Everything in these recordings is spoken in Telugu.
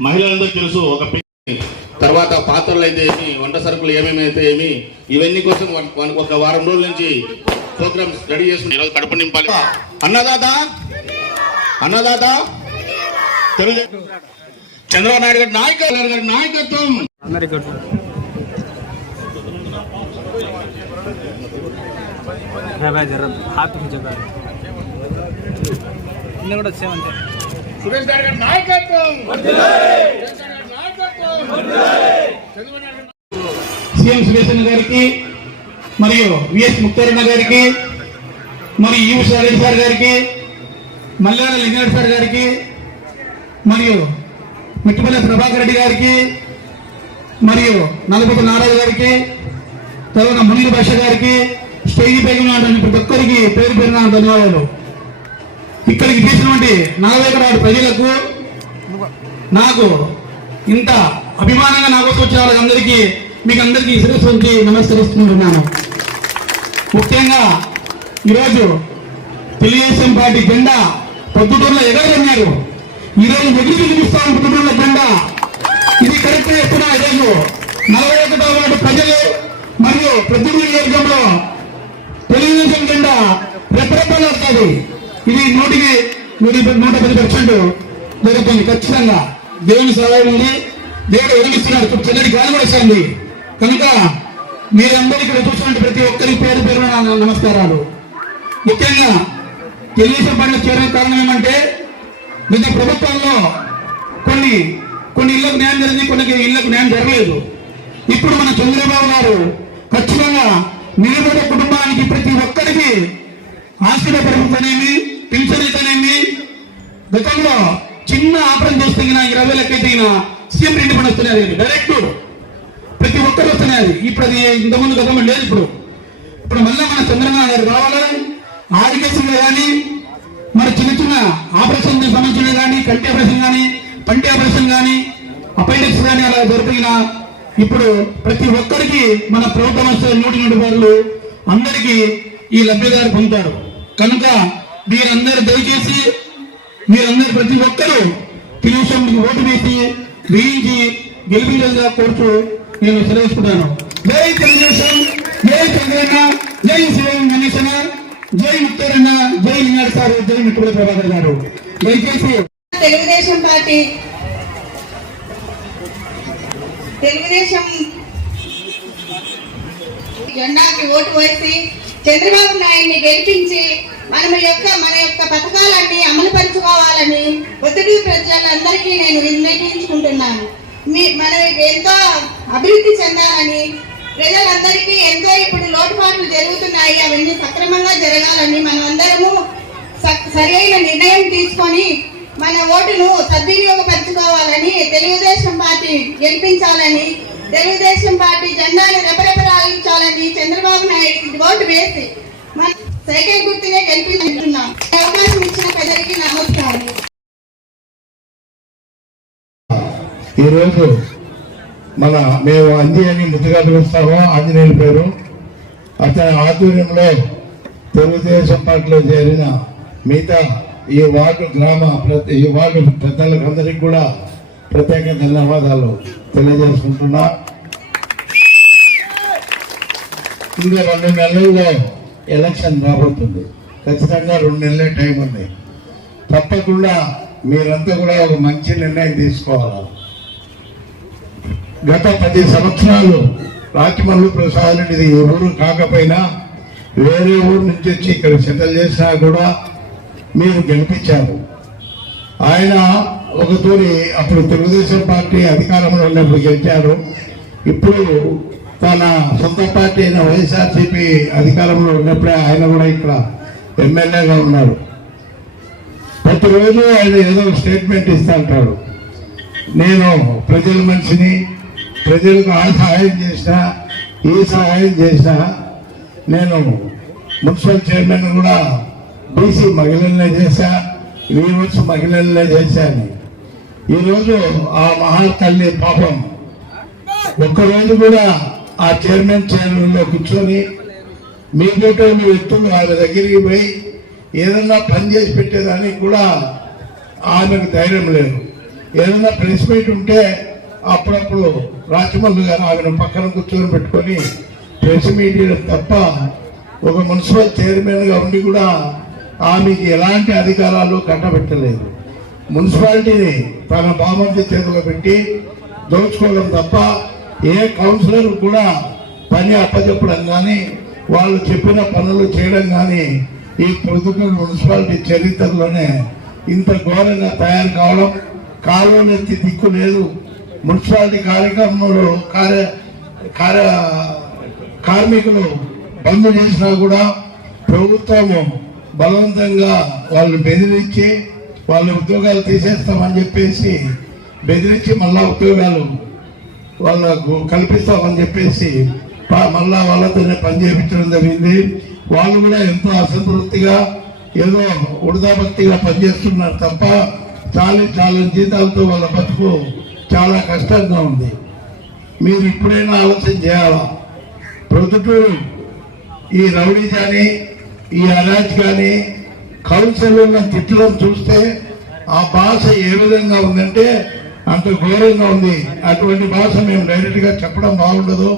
మహిళలందరూ తెలుసు ఒక తర్వాత పాత్రలు అయితే ఏమి వంట సరుకులు ఏమేమి అయితే ఏమి ఇవన్నీ కోసం ఒక వారం రోజుల నుంచి ప్రోగ్రామ్స్ రెడీ చేస్తున్నాం ఈరోజు కడుపు నింపాలి. అన్నదాత అన్నదాత చంద్రబాబు నాయుడు గారి నాయకత్వం. గారి నాయకత్వం. హ్యాపీ కూడా వచ్చామంటే సురేష్ గారి గారి నాయకత్వం. సురేష్ సీఎం గారికి మరియు విఎస్ ముక్తారన్న గారికి మరియు యు రెడ్డి సార్ గారికి మల్లాల లింగారెడ్డి సార్ గారికి మరియు మిట్టుపల్లి ప్రభాకర్ రెడ్డి గారికి మరియు నలభై నారాయణ గారికి తర్వాత మునిల్ భాష గారికి స్టేజ్ పైన ప్రతి ఒక్కరికి పేరు పేరున ధన్యవాదాలు. ఇక్కడికి తీసినటువంటి నలభై ఎకరాల ప్రజలకు నాకు ఇంత అభిమానంగా నా కోసం వచ్చిన వాళ్ళందరికీ మీకు అందరికీ శిరస్సు ఉంచి నమస్కరిస్తున్నాను ముఖ్యంగా ఈరోజు తెలుగుదేశం పార్టీ జెండా పొద్దుటూరులో ఎగరన్నారు ఈరోజు ఎగిరి చూపిస్తాం పొద్దుటూరులో జెండా. ఇది కరెక్ట్ చేస్తున్నా ఈరోజు నలభై ఒకటో వాటి ప్రజలు మరియు ప్రతి వర్గంలో తెలుగుదేశం జెండా రెప్పరెప్పలు వస్తుంది ఇది నూటికి నూటి నూట పది పర్సెంట్ జరుగుతుంది ఖచ్చితంగా. దేవుని సహాయం ఉంది. దేవుడు ఎదిగిస్తున్నారు ఇప్పుడు చల్లటి గాలి కూడా వస్తుంది. కనుక మీరందరూ ఇక్కడ చూసినట్టు ప్రతి ఒక్కరి పేరు పేరు నమస్కారాలు. ముఖ్యంగా తెలుగుదేశం పార్టీలో చేరిన కారణం ఏమంటే గత ప్రభుత్వంలో కొన్ని కొన్ని ఇళ్ళకు న్యాయం జరిగింది కొన్ని ఇళ్ళకు న్యాయం జరగలేదు. ఇప్పుడు మన చంద్రబాబు గారు ఖచ్చితంగా నిలబడే కుటుంబానికి ప్రతి ఒక్కరికి ఆస్తిక ప్రభుత్వనేమి పింఛన్ అయితేనేమి గతంలో చిన్న ఆపరేషన్ చేస్తే ఇరవై లెక్క అయితే సీఎం రెండు పని వస్తున్నాయి డైరెక్ట్ ప్రతి ఒక్కరు వస్తున్నాయి ఇప్పుడు అది ఇంతకుముందు గతంలో లేదు ఇప్పుడు. ఇప్పుడు మళ్ళీ మన చంద్రబాబు గారు కావాలి ఆరోగ్యశ్రీ కానీ మరి చిన్న చిన్న ఆపరేషన్ సంబంధించిన కానీ కంటి ఆపరేషన్ కానీ పంటి ఆపరేషన్ కానీ అపెండిక్స్ కానీ అలా దొరికిన ఇప్పుడు ప్రతి ఒక్కరికి మన ప్రభుత్వం వస్తే నూటి నూటి వారు అందరికీ ఈ లబ్ధిదారు పొందుతారు. కనుక మీరందరూ దయచేసి మీరందరూ ప్రతి ఒక్కరూ తెలుగుదేశం ఓటు వేసి వేయించి గెలిపించాలిగా కోరుతూ నేను సెలవుకుంటాను. జై తెలుగుదేశం జై చంద్రన్న జై శివం గణేశన జై ముక్తారన్న జై లింగాడు సార్ జై ముట్టుబడి ప్రభాకర్ గారు. దయచేసి తెలుగుదేశం పార్టీ తెలుగుదేశం జెండాకి ఓటు వేసి చంద్రబాబు నాయుడిని గెలిపించి మన యొక్క మన యొక్క పథకాలన్నీ అమలు పరుచుకోవాలని ఒత్తిడి ప్రజలందరికీ నేను విన్నవించుకుంటున్నాను. మీ మనం ఎంతో అభివృద్ధి చెందాలని ప్రజలందరికీ ఎంతో ఇప్పుడు లోటుపాట్లు జరుగుతున్నాయి. అవన్నీ సక్రమంగా జరగాలని మనం అందరము సరైన నిర్ణయం తీసుకొని మన ఓటును సద్వినియోగపరచుకోవాలని తెలుగుదేశం పార్టీ గెలిపించాలని తెలుగుదేశం పార్టీ జెండాను రెపరెపరాయించాలని చంద్రబాబు నాయుడు ఓటు వేసి మన సైకిల్ ఈ అవకాశం ఇచ్చిన ప్రజలకి నమస్కారం. ఈరోజు మన మేము అంజీ అని ముద్దుగా పిలుస్తామో ఆంజనేయుల పేరు. అతని ఆధ్వర్యంలో తెలుగుదేశం పార్టీలో చేరిన మిగతా ఈ వార్డు గ్రామ ప్రతి ఈ వార్డు పెద్దలకు అందరికీ కూడా ప్రత్యేక ధన్యవాదాలు తెలియజేసుకుంటున్నా. ఇంకా రెండు నెలల్లో ఎలక్షన్ రాబోతుంది. ఖచ్చితంగా రెండు నెలలే టైం ఉంది. తప్పకుండా మీరంతా కూడా ఒక మంచి నిర్ణయం తీసుకోవాలి? గత పది సంవత్సరాలు రాజమల్లు ప్రసాద్ రెడ్డిది ఊరు కాకపోయినా వేరే ఊరు నుంచి వచ్చి ఇక్కడ సెటిల్ చేసినా కూడా మీరు గెలిపించారు. ఆయన ఒకతోని అప్పుడు తెలుగుదేశం పార్టీ అధికారంలో ఉన్నప్పుడు గెలిచారు. ఇప్పుడు తన సొంత పార్టీ అయిన వైఎస్ఆర్సీపీ అధికారంలో ఉన్నప్పుడే ఆయన కూడా ఇక్కడ ఎమ్మెల్యేగా ఉన్నారు ప్రతిరోజు ఆయన ఏదో స్టేట్మెంట్ ఇస్తూ ఉంటాడు నేను ప్రజల మనిషిని ప్రజలకు ఆ సహాయం చేసిన ఈ సహాయం చేసిన నేను మున్సిపల్ చైర్మన్ కూడా బీసీ మహిళలనే చేశా వీవర్స్ మహిళలనే చేశాను ఈరోజు ఆ మహాతల్లి పాపం ఒక్కరోజు కూడా ఆ చైర్మన్ చైర్మన్లో కూర్చొని మీతోటో మీ వ్యక్తులు ఆమె దగ్గరికి పోయి ఏదన్నా పని చేసి పెట్టేదానికి కూడా ఆమెకు ధైర్యం లేదు. ఏదైనా ప్రెస్ మీట్ ఉంటే అప్పుడప్పుడు రాచమల్లు గారు ఆమెను పక్కన కూర్చొని పెట్టుకొని ప్రెస్ మీట్ తప్ప ఒక మున్సిపల్ చైర్మన్గా ఉండి కూడా ఆమెకి ఎలాంటి అధికారాలు కట్టబెట్టలేదు. మున్సిపాలిటీని తన బామర్ది చేతిలో పెట్టి దోచుకోవడం తప్ప ఏ కౌన్సిలర్ కూడా పని అప్పచెప్పడం కానీ వాళ్ళు చెప్పిన పనులు చేయడం కానీ ఈ పొద్దుటూరు మున్సిపాలిటీ చరిత్రలోనే ఇంత ఘోరంగా తయారు కావడం కాలువనెత్తి దిక్కు లేదు. మున్సిపాలిటీ కార్యక్రమంలో కార్య కార్య కార్మికులు బంద్ చేసినా కూడా ప్రభుత్వము బలవంతంగా వాళ్ళు బెదిరించి వాళ్ళ ఉద్యోగాలు తీసేస్తామని చెప్పేసి బెదిరించి మళ్ళా ఉద్యోగాలు వాళ్ళకు కల్పిస్తామని చెప్పేసి మళ్ళా వాళ్ళతోనే పని చేయించడం జరిగింది. వాళ్ళు కూడా ఎంతో అసంతృప్తిగా ఏదో ఉడదాభక్తిగా పనిచేస్తున్నారు తప్ప చాలా చాలా జీతాలతో వాళ్ళ బతుకు చాలా కష్టంగా ఉంది. మీరు ఇప్పుడైనా ఆలోచన చేయాలా? ప్రొద్దుటూరు ఈ రౌడీ కానీ ఈ అరాజ్ కానీ కౌన్సిలర్లను తిట్టడం చూస్తే ఆ భాష ఏ విధంగా ఉందంటే అంత ఘోరంగా ఉంది. అటువంటి భాష మేము డైరెక్ట్గా చెప్పడం బాగుండదు.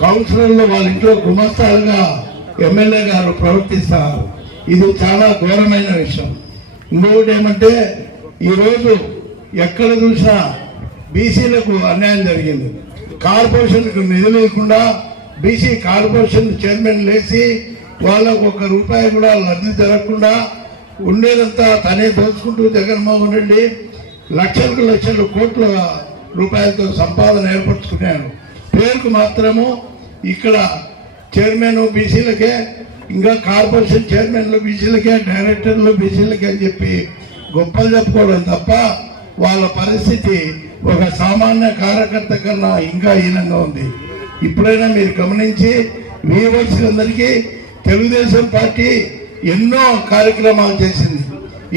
కౌన్సిలర్లు వాళ్ళ ఇంట్లో గుమస్తాలుగా ఎమ్మెల్యే గారు ప్రవర్తిస్తారు. ఇది చాలా ఘోరమైన విషయం. ఇంకొకటి ఏమంటే ఈరోజు ఎక్కడ చూసినా బీసీలకు అన్యాయం జరిగింది. కార్పొరేషన్కు నిధులు లేకుండా బీసీ కార్పొరేషన్ చైర్మన్ లేచి వాళ్ళకు ఒక రూపాయి కూడా లబ్ధి జరగకుండా ఉండేదంతా తనే దోచుకుంటూ జగన్మోహన్ రెడ్డి లక్షలకు లక్షలు కోట్ల రూపాయలతో సంపాదన ఏర్పరచుకున్నాను. పేరుకు మాత్రము ఇక్కడ చైర్మన్ బీసీలకే ఇంకా కార్పొరేషన్ చైర్మన్లు బీసీలకే డైరెక్టర్లు బీసీలకే అని చెప్పి గొప్పలు చెప్పుకోవడం తప్ప వాళ్ళ పరిస్థితి ఒక సామాన్య కార్యకర్త కన్నా ఇంకా హీనంగా ఉంది. ఇప్పుడైనా మీరు గమనించి వీవర్స్లందరికీ తెలుగుదేశం పార్టీ ఎన్నో కార్యక్రమాలు చేసింది.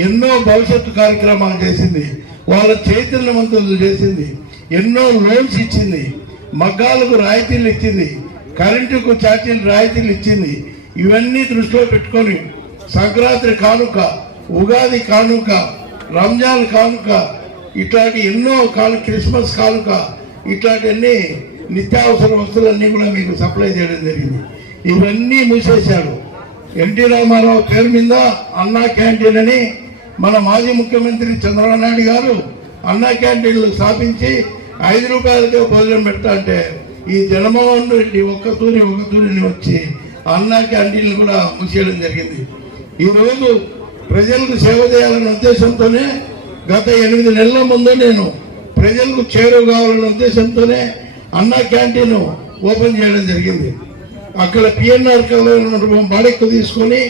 ఎన్నో భవిష్యత్తు కార్యక్రమాలు చేసింది. వాళ్ళ చైతన్యవంతులు చేసింది. ఎన్నో లోన్స్ ఇచ్చింది. మగ్గాలకు రాయితీలు ఇచ్చింది. కరెంటుకు ఛార్జీలు రాయితీలు ఇచ్చింది. ఇవన్నీ దృష్టిలో పెట్టుకొని సంక్రాంతి కానుక ఉగాది కానుక రంజాన్ కానుక ఇట్లాంటి ఎన్నో కాను క్రిస్మస్ కానుక ఇట్లాంటివన్నీ నిత్యావసర వస్తువులన్నీ కూడా మీకు సప్లై చేయడం జరిగింది. ఇవన్నీ మూసేశాడు ఎన్టీ రామారావు పేరు మీద అన్నా క్యాంటీన్ అని మన మాజీ ముఖ్యమంత్రి చంద్రబాబు నాయుడు గారు అన్నా క్యాంటీన్లు స్థాపించి ఐదు రూపాయలకే భోజనం పెడతా అంటే ఈ జగన్మోహన్ రెడ్డి ఒక్క తూరి ఒక తూరిని వచ్చి అన్నా క్యాంటీన్లు కూడా మూసేయడం జరిగింది. ఈరోజు ప్రజలకు సేవ చేయాలనే ఉద్దేశంతోనే గత ఎనిమిది నెలల ముందు నేను ప్రజలకు చేరువ కావాలనే ఉద్దేశంతోనే అన్నా క్యాంటీన్ ఓపెన్ చేయడం జరిగింది. అక్కడ పిఎన్ఆర్ బాడెక్కు తీసుకొని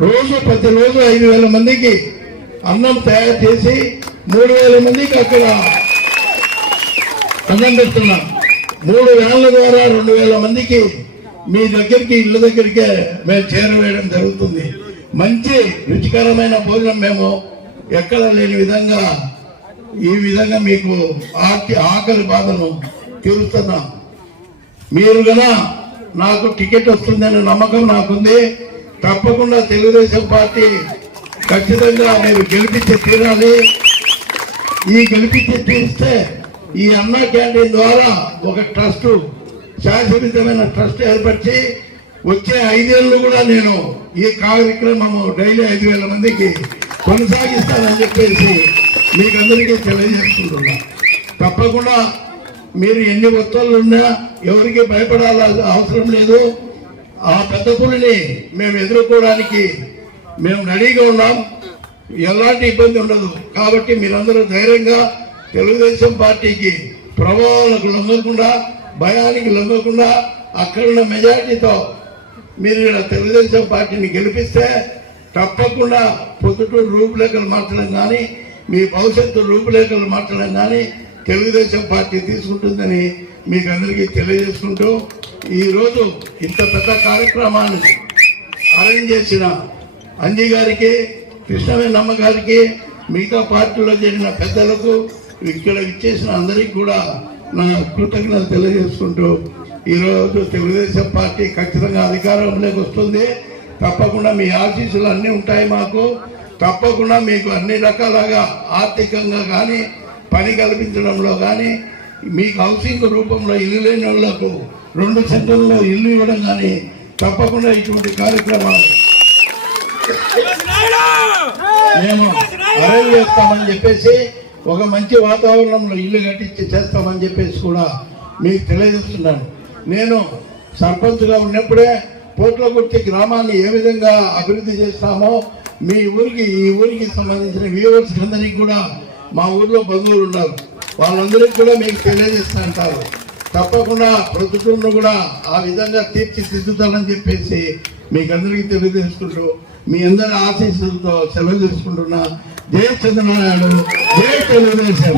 రోజు ప్రతి రోజు ఐదు వేల మందికి అన్నం తయారు చేసి మూడు వేల మందికి అక్కడ అన్నం పెడుతున్నాం. మూడు వేల ద్వారా రెండు వేల మందికి మీ దగ్గరికి ఇళ్ళ దగ్గరికే మేము చేరవేయడం జరుగుతుంది. మంచి రుచికరమైన భోజనం మేము ఎక్కడ లేని విధంగా ఈ విధంగా మీకు ఆకి ఆకలి బాధను తీరుస్తున్నాం. మీరు గన నాకు టికెట్ వస్తుందనే నమ్మకం నాకుంది. తప్పకుండా తెలుగుదేశం పార్టీ ఖచ్చితంగా మీరు గెలిపించి తీరాలి. ఈ గెలిపించి తీరిస్తే ఈ అన్న క్యాంటీన్ ద్వారా ఒక ట్రస్ట్ శాశ్వతమైన ట్రస్ట్ ఏర్పరిచి వచ్చే ఐదేళ్ళు కూడా నేను ఈ కార్యక్రమం డైలీ ఐదు వేల మందికి కొనసాగిస్తానని చెప్పేసి మీకు అందరికీ తెలియజేసుకుంటున్నా. తప్పకుండా మీరు ఎన్ని ఒత్తులు ఉన్నా ఎవరికి భయపడాల అవసరం లేదు. ఆ పెద్ద పులిని మేము ఎదుర్కోవడానికి మేము రెడీగా ఉన్నాం. ఎలాంటి ఇబ్బంది ఉండదు. కాబట్టి మీరందరూ ధైర్యంగా తెలుగుదేశం పార్టీకి ప్రభావాలకు లొంగకుండా భయానికి లొంగకుండా అక్కడున్న మెజార్టీతో మీరు తెలుగుదేశం పార్టీని గెలిపిస్తే తప్పకుండా పొద్దుటూరు రూపురేఖలు మార్చడం కానీ మీ భవిష్యత్తు రూపురేఖలు మార్చడం కానీ తెలుగుదేశం పార్టీ తీసుకుంటుందని మీకు అందరికీ తెలియజేసుకుంటూ ఈరోజు ఇంత పెద్ద కార్యక్రమాన్ని అరేంజ్ చేసిన అంజీ గారికి కృష్ణవేణమ్మ గారికి మిగతా పార్టీలో చేరిన పెద్దలకు ఇక్కడ ఇచ్చేసిన అందరికీ కూడా నా కృతజ్ఞతలు తెలియజేసుకుంటూ ఈరోజు తెలుగుదేశం పార్టీ ఖచ్చితంగా అధికారంలోకి వస్తుంది. తప్పకుండా మీ ఆశీస్సులు అన్నీ ఉంటాయి మాకు. తప్పకుండా మీకు అన్ని రకాలుగా ఆర్థికంగా కానీ పని కల్పించడంలో కానీ మీకు హౌసింగ్ రూపంలో ఇల్లు లేని వాళ్ళకు రెండు సెంటర్లో ఇల్లు ఇవ్వడం కానీ తప్పకుండా ఇటువంటి కార్యక్రమాలు మేము అరేంజ్ చేస్తామని చెప్పేసి ఒక మంచి వాతావరణంలో ఇల్లు కట్టించి చేస్తామని చెప్పేసి కూడా మీకు తెలియజేస్తున్నాను. నేను సర్పంచ్గా ఉన్నప్పుడే పోట్లగుర్తి గ్రామాన్ని ఏ విధంగా అభివృద్ధి చేస్తామో మీ ఊరికి ఈ ఊరికి సంబంధించిన వ్యూవర్స్ అందరికీ కూడా మా ఊర్లో బంధువులు ఉన్నారు. వాళ్ళందరికీ కూడా మీకు తెలియజేస్తుంటారు తప్పకుండా ప్రొద్దుటూరును కూడా ఆ విధంగా తీర్చిదిద్దుతానని చెప్పేసి మీకు అందరికీ తెలియజేసుకుంటూ మీ అందరి ఆశీస్సులతో సెలవు తీసుకుంటున్నా జయ చంద్రనారాయణ జయ తెలుగుదేశం.